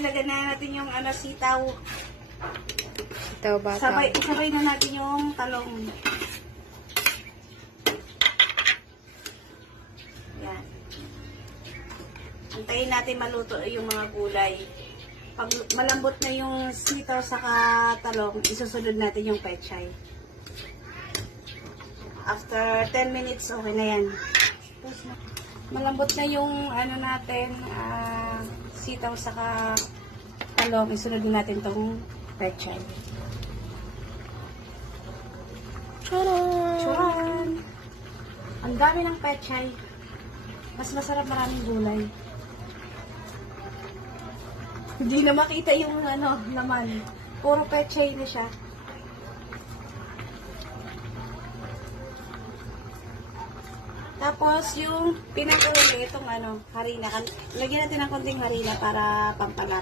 Lagyan na natin yung sitaw. Sitaw bata. Sabay na natin yung talong. Yan. Antayin natin maluto yung mga gulay. Pag malambot na yung sitaw saka talong, isusunod natin yung pechay. After 10 minutes, okay na yan. Malambot na yung natin, sitaw saka talong, isunod natin tong pechay. Charan! Ang dami ng pechay. Mas masarap, maraming gulay. Hindi na makita yung laman. Puro pechay na siya. Tapos yung pinakuli itong harina. Lagyan natin ng konting harina para pampalat.